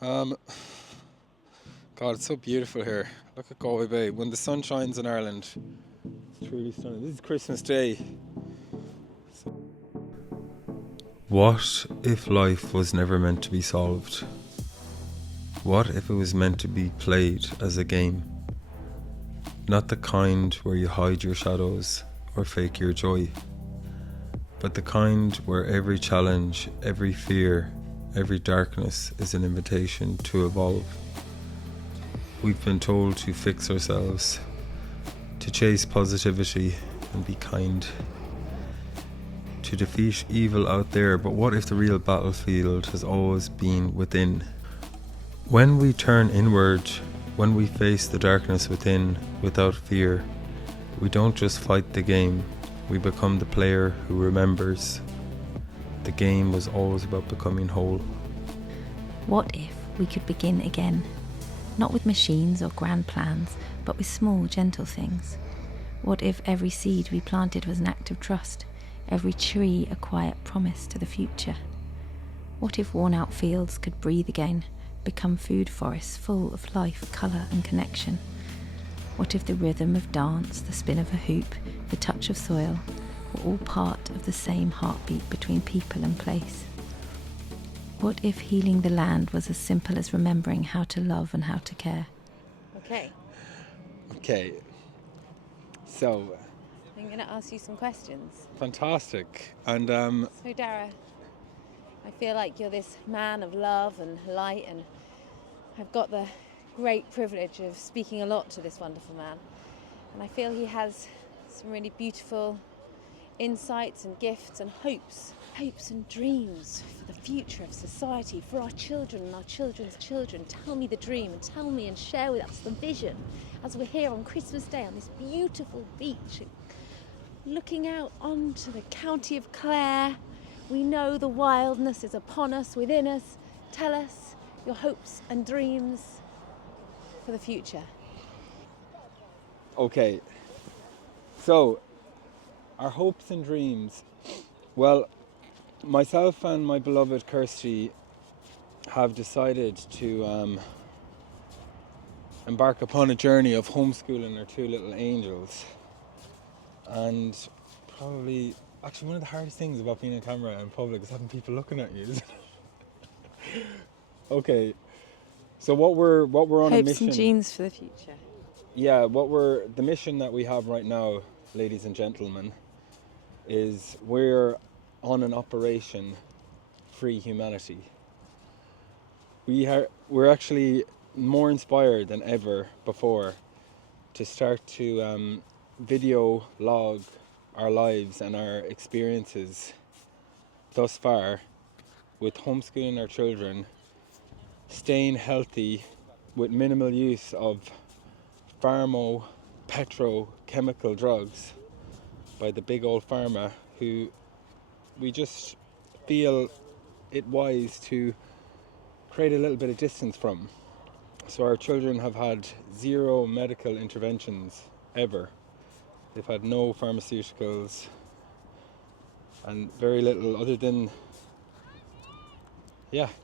Um, God, it's so beautiful here. Look at Galway Bay. When the sun shines in Ireland, it's truly stunning. This is Christmas Day. What if life was never meant to be solved? What if it was meant to be played as a game? Not the kind where you hide your shadows or fake your joy, but the kind where every challenge, every fear, every darkness is an invitation to evolve. We've been told to fix ourselves, to chase positivity and be kind, to defeat evil out there, but what if the real battlefield has always been within? When we turn inward, when we face the darkness within without fear, we don't just fight the game, we become the player who remembers. The game was always about becoming whole. What if we could begin again? Not with machines or grand plans, but with small, gentle things. What if every seed we planted was an act of trust, every tree a quiet promise to the future? What if worn-out fields could breathe again, become food forests full of life, colour and connection? What if the rhythm of dance, the spin of a hoop, the touch of soil were all part of the same heartbeat between people and place? What if healing the land was as simple as remembering how to love and how to care? Okay, so I'm going to ask you some questions. fantastic. And So, Dara, I feel like you're this man of love and light, and I've got the great privilege of speaking a lot to this wonderful man. And I feel he has some really beautiful insights and gifts and hopes and dreams for the future of society, for our children and our children's children. Tell me the dream and tell me and share with us the vision as we're here on Christmas Day on this beautiful beach, looking out onto the county of Clare. We know the wildness is upon us, within us. Tell us your hopes and dreams for the future. okay, so our hopes and dreams. Well, myself and my beloved Kirsty have decided to embark upon a journey of homeschooling our two little angels. And probably, actually, one of the hardest things about being on camera in public is having people looking at you. Isn't it? Okay, so what we're on a Hopes mission. and dreams for the future. Yeah, the mission that we have right now, ladies and gentlemen, is we're on an operation Free Humanity. We're actually more inspired than ever before to start to video log our lives and our experiences thus far with homeschooling our children, staying healthy with minimal use of petrochemical drugs by the big old pharma, who we just feel it wise to create a little bit of distance from. So our children have had zero medical interventions ever. They've had no pharmaceuticals and very little other than,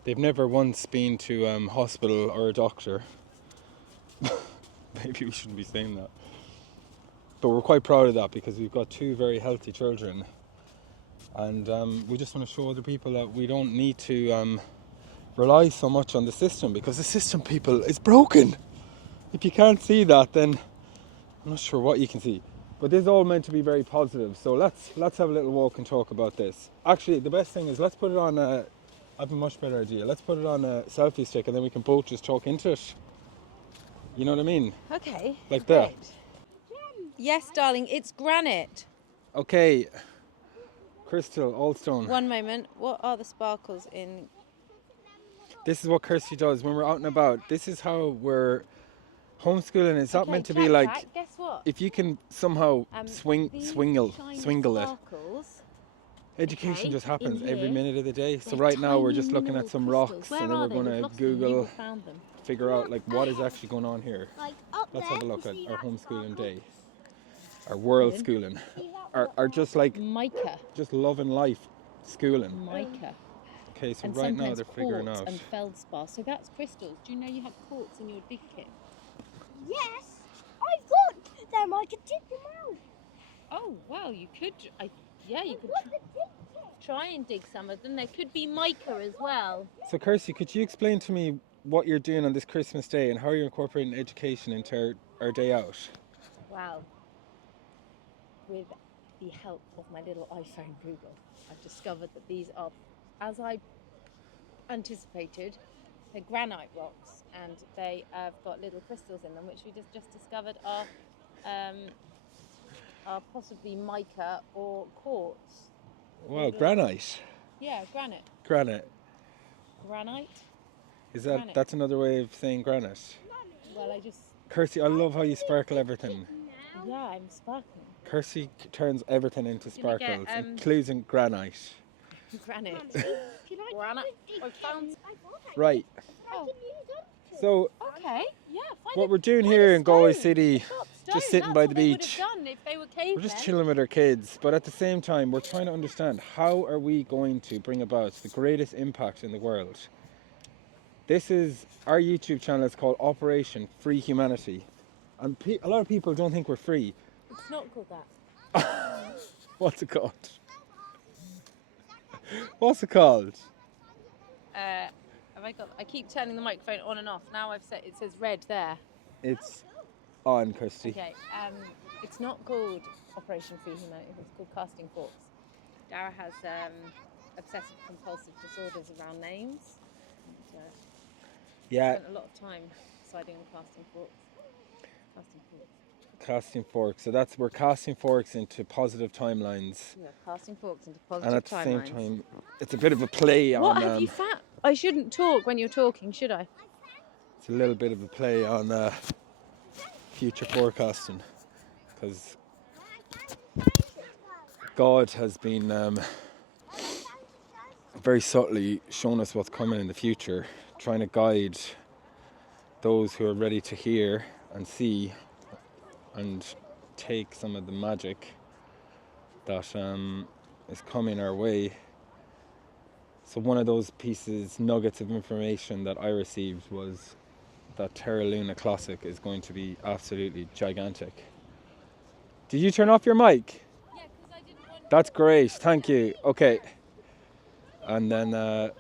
they've never once been to hospital or a doctor. Maybe we shouldn't be saying that. But we're quite proud of that because we've got two very healthy children. And we just want to show other people that we don't need to rely so much on the system, because the system, people, is broken. If you can't see that, then I'm not sure what you can see. But this is all meant to be very positive. So let's have a little walk and talk about this. Actually, the best thing is let's put it on I have a much better idea. Let's put it on a selfie stick and then we can both just talk into it. You know what I mean? Okay. Like that. Yes, darling, it's granite. Okay. Crystal, Allstone. One moment. What are the sparkles in? This is what Kirsty does when we're out and about. This is how we're homeschooling. It's not meant to be Jack, like, Jack, guess what? if you can somehow These swingle shiny it. sparkles. Education Okay, just happens in every here, minute of the day. So they're right now we're tiny just looking mineral at some crystals. rocks, Where and then are we're they? going We've to lost them. You Google, found them. figure out like what is actually going on here. Like up Let's there, have a look at you see our that homeschooling sparkle? day. Our world Pardon? schooling. See that Our just like Mica. just loving life schooling. Mica. Okay, so and right now sometimes they're figuring quartz out. and feldspar. So that's crystals. Do you know you have quartz in your dig kit? Yes, I've got them. I can dig them out. Oh well, you could. Yeah, you I've could got the dig kit. try and dig some of them. There could be mica as well. So Kirsty, could you explain to me what you're doing on this Christmas day and how you're incorporating education into our day out? Well, with the help of my little iPhone Google, I've discovered that these are, as I anticipated, they're granite rocks, and they have got little crystals in them, which we just discovered are possibly mica or quartz. Wow, granite. Yeah, granite. Granite. Granite. Is that Granite. that's another way of saying granite? Well, I just Kirsty, I love how you sparkle everything. yeah, I'm sparkling. Kirsty turns everything into Can I get, sparkles, including granite. Granite. Can I Granite. dig I found. kits? I thought I Right. could, but I can use them too. So Okay. Yeah. what we're doing here in Galway City, just sitting by the beach. That's what they would have done if they were cavemen. we're just chilling with our kids, but at the same time, we're trying to understand how are we going to bring about the greatest impact in the world. This is our YouTube channel. It's called Operation Free Humanity, and a lot of people don't think we're free. It's not called that. What's it called? What's it called? Have I got? I keep turning the microphone on and off. Now I've set. It says red there. It's on, Kirsty. Okay. It's not called Operation Free Humanity. It's called Casting Forks. Dara has obsessive compulsive disorders around names. And, Yeah, spent a lot of time deciding on casting forks. Casting forks. casting forks. So that's we're casting forks into positive timelines, Yeah, casting forks into and positive at the same timelines. time, it's a bit of a play What on. have you found? I shouldn't talk when you're talking, should I? It's a little bit of a play on future forecasting, because God has been very subtly shown us what's coming in the future, trying to guide those who are ready to hear and see and take some of the magic that is coming our way. So one of those pieces, nuggets of information that I received was that Terra Luna Classic is going to be absolutely gigantic. Did you turn off your mic? Yeah, because I didn't want. That's great, thank you. Okay. And then, What have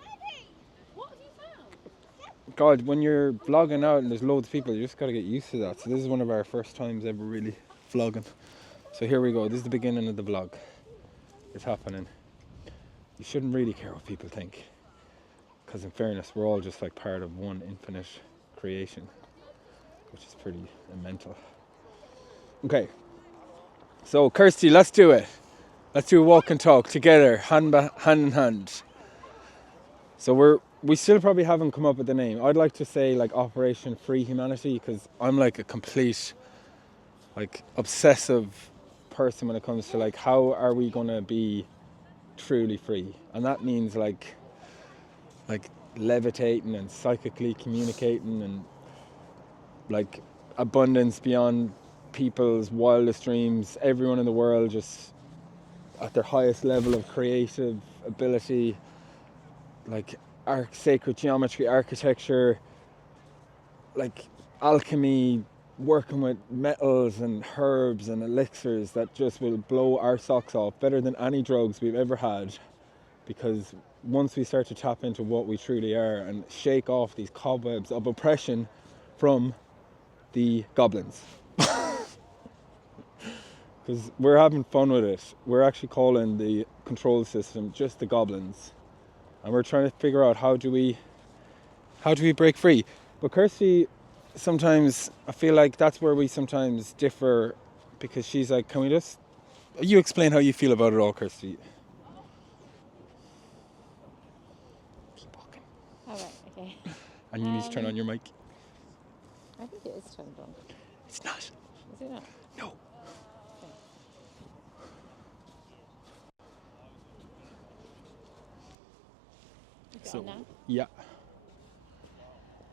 you found? God, when you're vlogging out and there's loads of people, you just got to get used to that. So this is one of our first times ever really vlogging. So here we go, this is the beginning of the vlog. It's happening. You shouldn't really care what people think, because in fairness, we're all just like part of one infinite creation, which is pretty mental. Okay, so Kirsty, let's do it. Let's do a walk and talk together, hand in hand. So we still probably haven't come up with the name. I'd like to say like Operation Free Humanity, because I'm like a complete like obsessive person when it comes to like how are we gonna be truly free, and that means like levitating and psychically communicating and like abundance beyond people's wildest dreams, everyone in the world just at their highest level of creative ability, like sacred geometry, architecture, like alchemy, working with metals and herbs and elixirs that just will blow our socks off better than any drugs we've ever had, because once we start to tap into what we truly are and shake off these cobwebs of oppression from the goblins, because we're having fun with it. We're actually calling the control system just the goblins, and we're trying to figure out how do we break free. But Kirsty, sometimes I feel like that's where we sometimes differ, because she's like, can we just, you explain how you feel about it all, Kirsty? Keep walking. All right. Okay. And you need to turn on your mic. I think it is turned on. It's not. Is it not? No. Is it So, on now? yeah.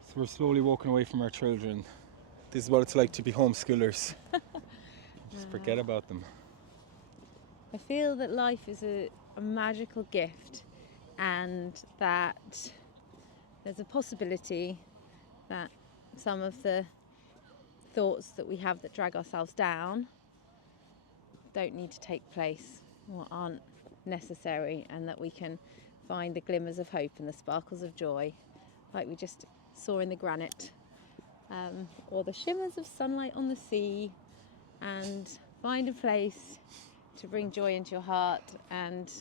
So we're slowly walking away from our children. This is what it's like to be homeschoolers. Just forget about them. I feel that life is a magical gift, and that there's a possibility that some of the thoughts that we have that drag ourselves down don't need to take place or aren't necessary, and that we can find the glimmers of hope and the sparkles of joy, like we just saw in the granite, or the shimmers of sunlight on the sea, and find a place to bring joy into your heart and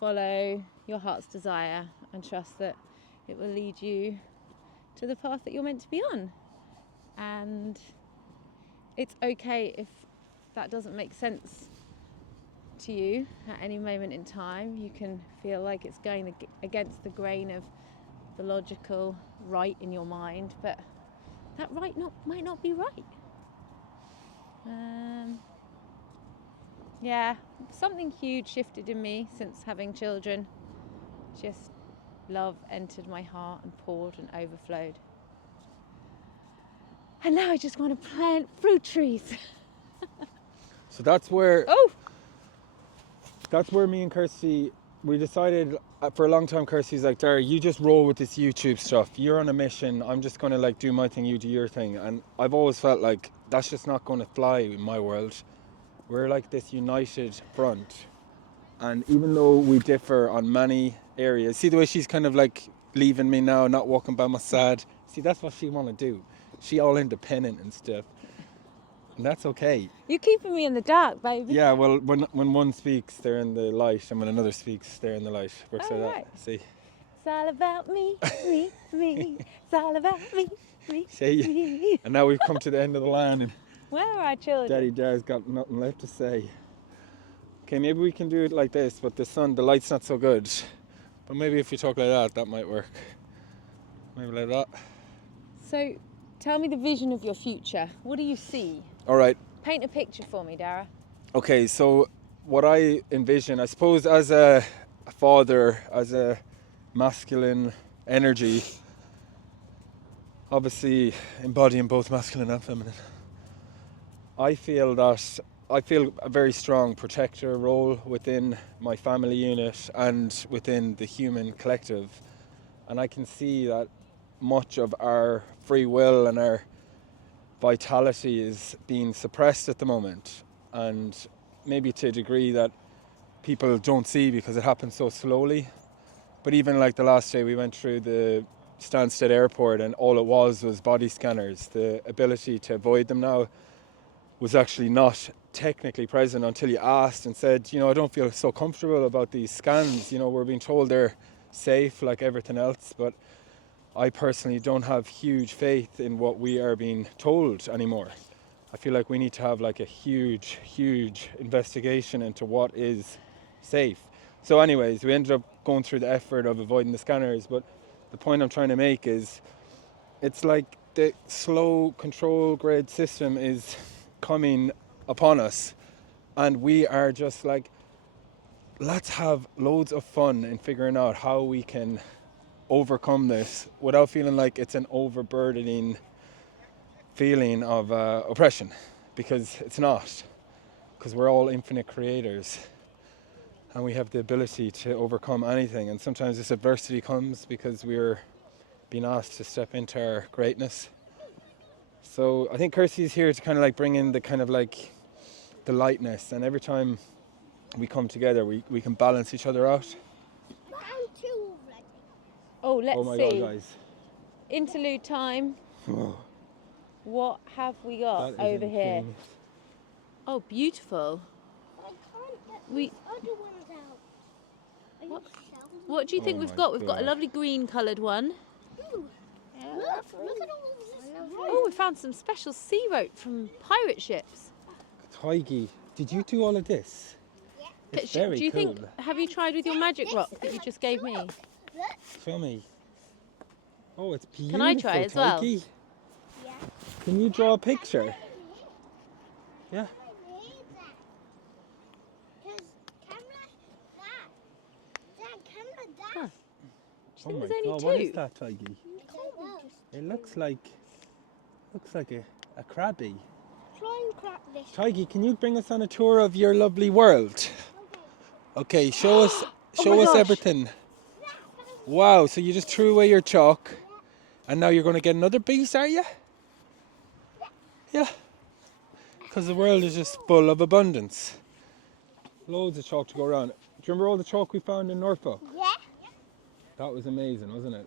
follow your heart's desire and trust that it will lead you to the path that you're meant to be on. And it's okay if that doesn't make sense to you at any moment in time. You can feel like it's going against the grain of the logical right in your mind, but that right might not be right. Yeah, something huge shifted in me since having children. Just love entered my heart and poured and overflowed. And now I just want to plant fruit trees. So that's where Oh! That's where me and Kirsty, we decided for a long time. Kirsty's like, Dara, you just roll with this YouTube stuff. You're on a mission. I'm just going to like do my thing, you do your thing. And I've always felt like that's just not going to fly in my world. We're like this united front. And even though we differ on many areas, see the way she's kind of like leaving me now, not walking by my side. See, that's what she want to do. She all independent and stuff. And that's okay. You're keeping me in the dark, baby. Yeah, well, when one speaks, they're in the light, and when another speaks, they're in the light. Works Oh, like right. that. See? It's all about me, me, me. It's all about me, me, See? me. And now we've come to the end of the line, and Where are our children? Daddy Dar's got nothing left to say. Okay, maybe we can do it like this, but the light's not so good. But maybe if we talk like that, that might work. Maybe like that. So, tell me the vision of your future. What do you see? All right. Paint a picture for me, Dara. Okay, so what I envision, I suppose, as a father, as a masculine energy, obviously embodying both masculine and feminine, I feel a very strong protector role within my family unit and within the human collective. And I can see that much of our free will and our vitality is being suppressed at the moment, and maybe to a degree that people don't see because it happens so slowly. But even like the last day we went through the Stansted airport and all it was body scanners. The ability to avoid them now was actually not technically present until you asked and said, I don't feel so comfortable about these scans. We're being told they're safe like everything else, but I personally don't have huge faith in what we are being told anymore. I feel like we need to have like a huge investigation into what is safe. So anyways, we ended up going through the effort of avoiding the scanners, but the point I'm trying to make is it's like the slow control grid system is coming upon us, and we are just like, let's have loads of fun in figuring out how we can overcome this without feeling like it's an overburdening feeling of oppression, because it's not, because we're all infinite creators and we have the ability to overcome anything. And sometimes this adversity comes because we're being asked to step into our greatness. So I think Kirsty's here to kind of like bring in the kind of like the lightness, and every time we come together we can balance each other out. Oh, let's Oh my see. God, guys. Interlude time. Oh, What have we that got is over here? insane. Oh, beautiful. I can't get We- these other ones out. Are you What? selling them? What do you think Oh we've my got? We've got a God. lovely green coloured one. Look at all this Oh, we found some special sea rope from pirate ships. Tiggy, did you do all of this? It's very Do you cool. think, have you tried with your magic rock that you just gave me? Show me. Oh, it's beautiful. Can I try as well? Tiggy. Yeah. Can you draw a picture? Yeah. I need that. Because camera that. That camera that. Huh. Oh think my there's only God, what is two. that, Tiggy? It's It looks like a crabby. Try and crack this. Tiggy, can you bring us on a tour of your lovely world? Okay, show us Oh my gosh. everything. Wow, so you just threw away your chalk and now you're going to get another piece, are you? Yeah. Because the world is just full of abundance. Loads of chalk to go around. Do you remember all the chalk we found in Norfolk? Yeah. That was amazing, wasn't it?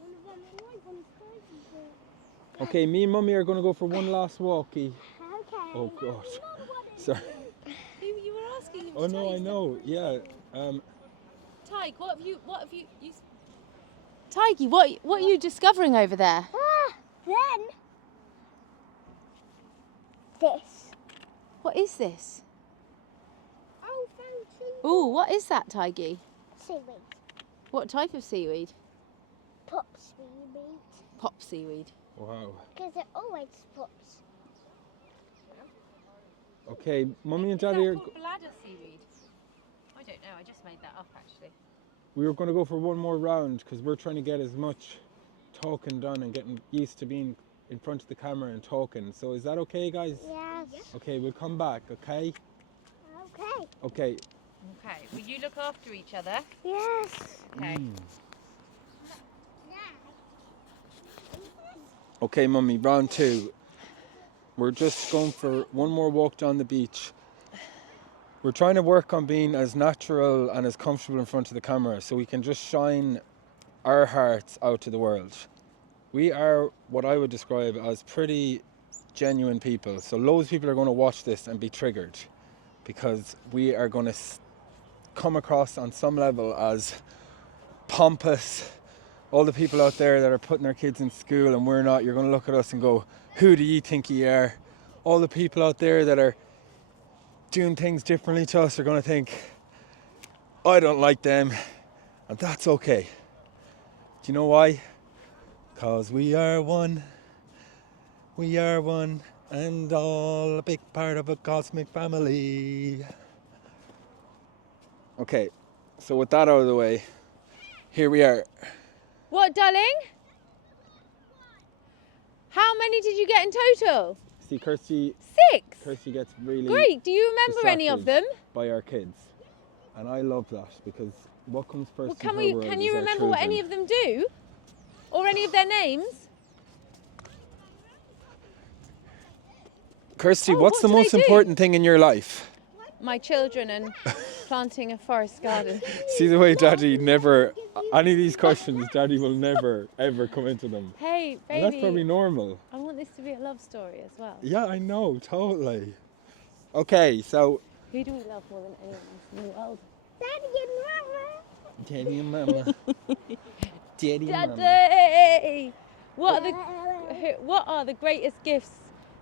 One of them is like on the Okay, me and Mummy are going to go for one last walkie. Okay. Oh, God. Sorry. You were asking him. Oh, no, I know. Yeah. Tyke, what have you Tigey, what are you discovering over there? Then this. What is this? Oh, fancy Ooh, what is that, Tigey? seaweed. What type of seaweed? Pop seaweed. Pop seaweed. Wow. Because it always pops. Okay, Mummy and Daddy are... bladder seaweed? I don't know, I just made that up actually. We were going to go for one more round because we're trying to get as much talking done and getting used to being in front of the camera and talking. So is that okay, guys? Yes. Okay, we'll come back, okay? Okay. Okay. Okay, will you look after each other? Yes. Okay. Okay, Mummy, round 2. We're just going for one more walk down the beach. We're trying to work on being as natural and as comfortable in front of the camera so we can just shine our hearts out to the world. We are what I would describe as pretty genuine people. So loads of people are going to watch this and be triggered because we are going to come across on some level as pompous. All the people out there that are putting their kids in school and we're not, you're going to look at us and go, who do you think you are? All the people out there that are doing things differently to us are going to think, I don't like them, and that's okay. Do you know why? Because we are one, and all a big part of a cosmic family. Okay, so with that out of the way, here we are. What, darling? How many did you get in total? See, Kirsty 6. gets really Great. Do you remember any of them? distracted by our kids, and I love that because what comes first Well, in her world can is you our remember what any children. of them do? Or any of their names? Kirsty, Oh, what's what the do they most do? important thing in your life? My children and planting a forest garden. See the way Daddy never, any of these questions, Daddy will never ever come into them. Hey, And that's probably baby, normal. I want this to be a love story as well. Yeah, I know, totally. Okay, so Who do we love more than anyone else in the world? Daddy and Mama. Daddy and Mama. Daddy and Mama. Daddy! What are the greatest gifts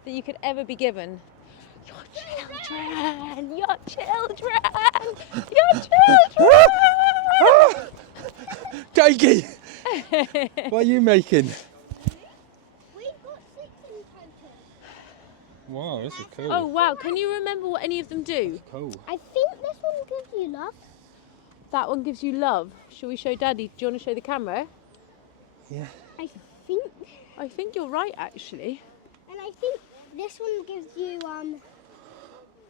that you could ever be given? Your children! Your children! Your children! Daiki! What are you making? We've got 6 in total. Wow, this is cool. Oh wow, can you remember what any of them do? Cool. I think this one gives you love. That one gives you love. Shall we show Daddy? Do you want to show the camera? Yeah. I think. I think you're right actually. And I think this one gives you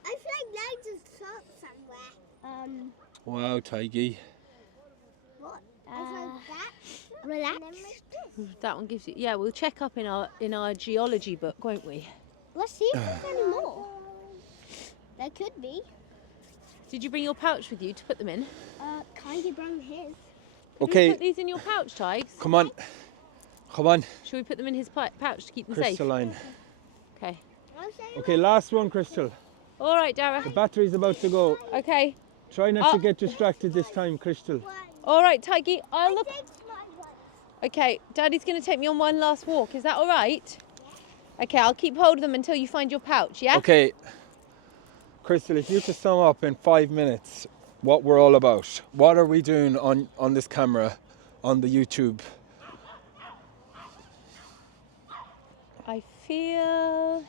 I feel like loads of salt somewhere. Wow, Taigi. What? Relax. That one gives you. Yeah, we'll check up in our geology book, won't we? Let's see if there's any more. There could be. Did you bring your pouch with you to put them in? Kindly bring his. Can we Okay, put these in your pouch, Tiggs? come on. Come on, Shall we put them in his pouch to keep them safe? Crystalline. Okay. I'll say Okay, last one, Crystal. All right, Dara. The battery's about to go. Okay. Try not to Oh. get distracted this time, Crystal. one. All right, Tiggy. I'll look. Take my one. Okay, Daddy's going to take me on one last walk. Is that all right? Okay, I'll keep hold of them until you find your pouch, yeah? Okay, Crystal, if you could sum up in 5 minutes what we're all about. What are we doing on this camera, on the YouTube? I feel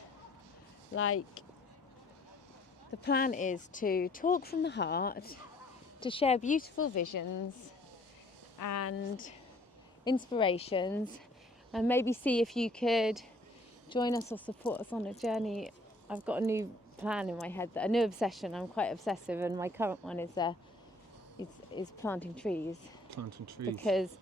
like the plan is to talk from the heart, to share beautiful visions and inspirations, and maybe see if you could join us or support us on a journey. I've got a new plan in my head, a new obsession. I'm quite obsessive, and my current one is is planting trees. Planting trees. Because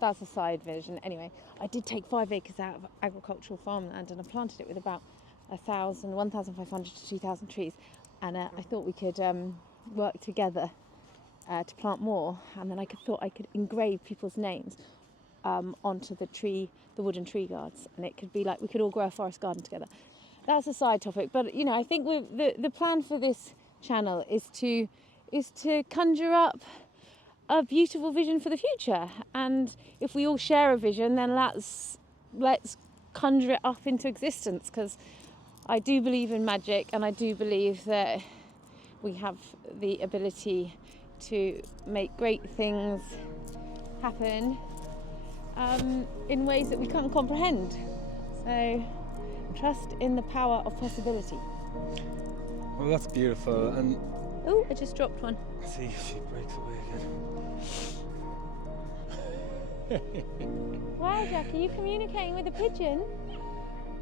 that's a side vision. Anyway, I did take 5 acres out of agricultural farmland and I planted it with about 1,500 to 2,000 trees. And I thought we could work together to plant more. And then I thought I could engrave people's names onto the wooden tree guards. And it could be like we could all grow a forest garden together. That's a side topic. But, you know, I think the plan for this channel is to conjure up a beautiful vision for the future, and if we all share a vision, then let's conjure it up into existence, because I do believe in magic, and I do believe that we have the ability to make great things happen in ways that we can't comprehend. So trust in the power of possibility. Well, that's beautiful. And oh, I just dropped one. see if she breaks away again. Wow, Jack, are you communicating with a pigeon?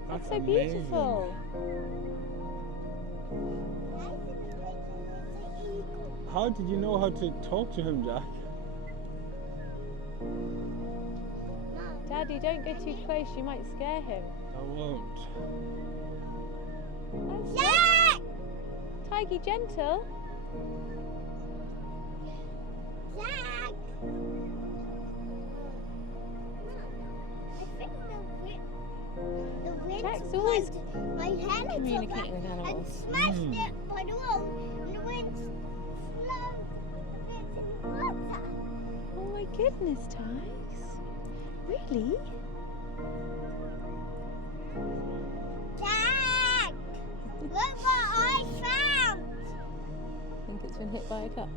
That's so amazing. beautiful. How did you know how to talk to him, Jack? Daddy, don't go too close, you might scare him. I won't. That's Jack! Tiggy, gentle. Jack! I think the wind Jack's always pushed my helicopter communicating with and animals. smashed it by the wall, and the wind flowed a bit in the water. Oh my goodness, Tiggs. Really? Jack! Look what I found! I think it's been hit by a car.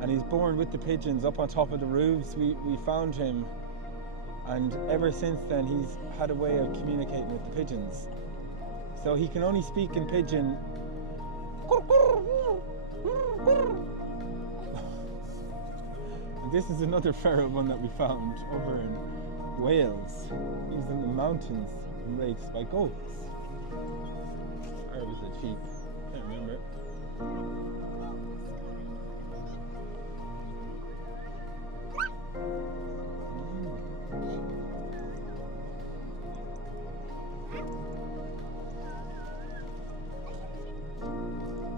And he's born with the pigeons up on top of the roofs. We found him, and ever since then he's had a way of communicating with the pigeons. So he can only speak in pigeon. And this is another feral one that we found over in Wales. He was in the mountains and raised by goats. Or was it sheep? I can't remember.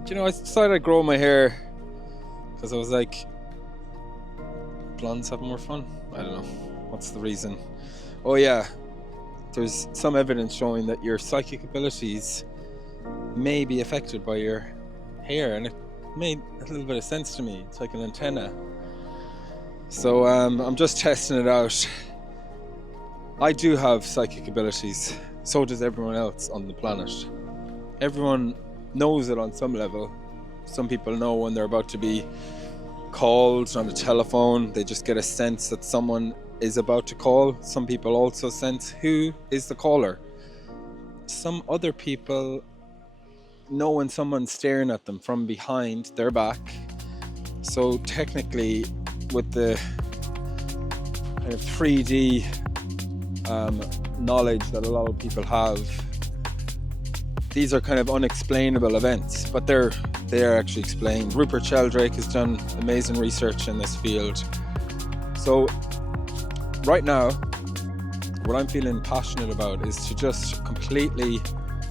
Do you know, I decided I'd grow my hair because I was like, blondes have more fun. I don't know. What's the reason? Oh yeah, there's some evidence showing that your psychic abilities may be affected by your hair, and it made a little bit of sense to me. It's like an antenna. So I'm just testing it out. I do have psychic abilities. So does everyone else on the planet. Everyone knows it on some level. Some people know when they're about to be called on the telephone. They just get a sense that someone is about to call. Some people also sense who is the caller. Some other people know when someone's staring at them from behind their back. So technically, with the kind of 3D knowledge that a lot of people have, these are kind of unexplainable events, but they are actually explained. Rupert Sheldrake has done amazing research in this field. So right now, what I'm feeling passionate about is to just completely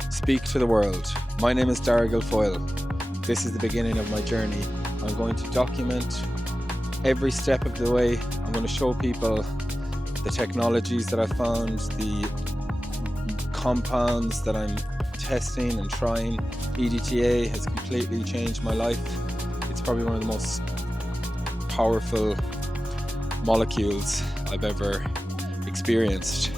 speak to the world. My name is Dara Guilfoyle. This is the beginning of my journey. I'm going to document every step of the way. I'm going to show people the technologies that I found, the compounds that I'm testing and trying. EDTA has completely changed my life. It's probably one of the most powerful molecules I've ever experienced.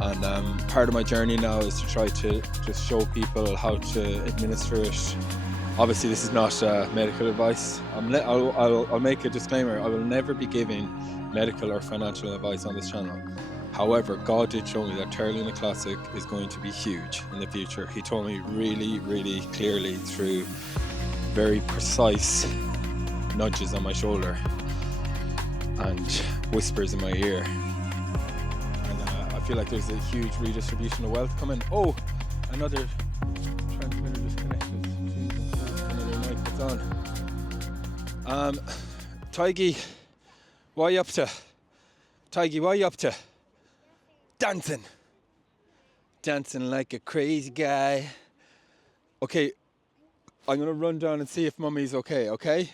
And part of my journey now is to try to just show people how to administer it. Obviously, this is not medical advice. I'll make a disclaimer. I will never be giving medical or financial advice on this channel. However, God did show me that Terralina Classic is going to be huge in the future. He told me really, really clearly through very precise nudges on my shoulder and whispers in my ear. And I feel like there's a huge redistribution of wealth coming. Oh, another transmitter disconnected. Jesus, another mic that's on. Tiggy, what are you up to? Tiggy, what are you up to? Dancing. Dancing like a crazy guy. Okay, I'm going to run down and see if Mummy's okay, okay?